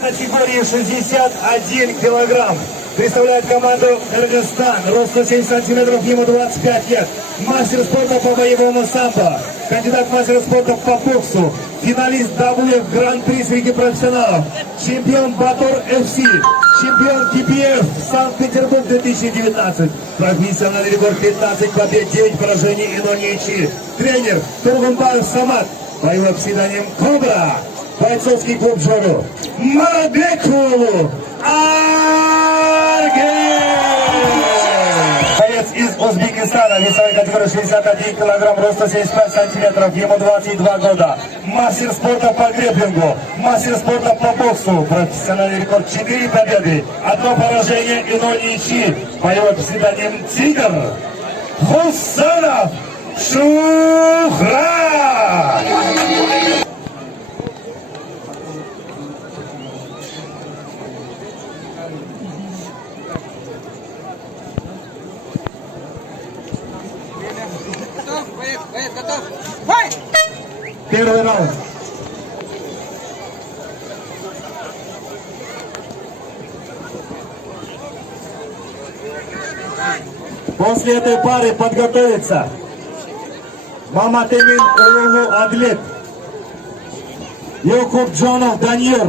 категории 61 килограмм. Представляет команду Кыргызстан. Рост 170 сантиметров, ему 25 лет. Мастер спорта по боевому самбо. Кандидат в мастера спорта по боксу. Финалист WF Гран-при среди профессионалов. Чемпион Батор ФС. Чемпион КПФ Санкт-Петербург 2019. Профессиональный рекорд 15 побед, 9 поражений и 0 ничьи. Тренер Тургунбаев Самат. Боевой псевдоним Кобра. Бойцовский клуб Жору. Мабекулу Арген. Боец из Узбекистана, весовая категория 61 килограмм, рост 175 сантиметров, ему 22 года. Мастер спорта по грэпплингу, мастер спорта по боксу. Профессиональный рекорд 4 победы, 1 поражение и 0 ничьи. Боевой псевдоним Тигр. Хусанов Шухра. Готов. Файт! Первый раунд. После этой пары подготовиться Маматемин Улулу Адлет, Якубджонов Данир,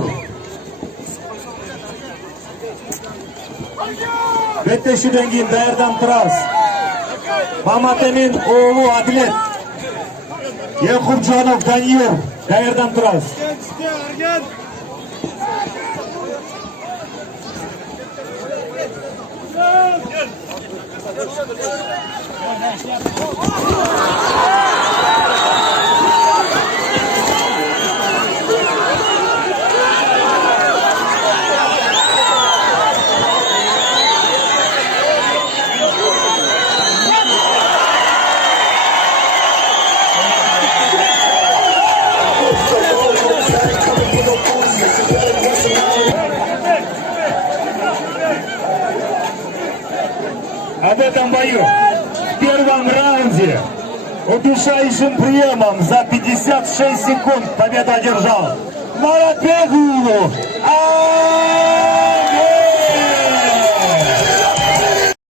Беттешиден кийин даярдан турабыз. Маматемин Улулу Адлет, Якубджонов Данир, даярдан турабыз. Об этом бою в первом раунде удушающим приемом за 56 секунд победу одержал Мабекулу Арген.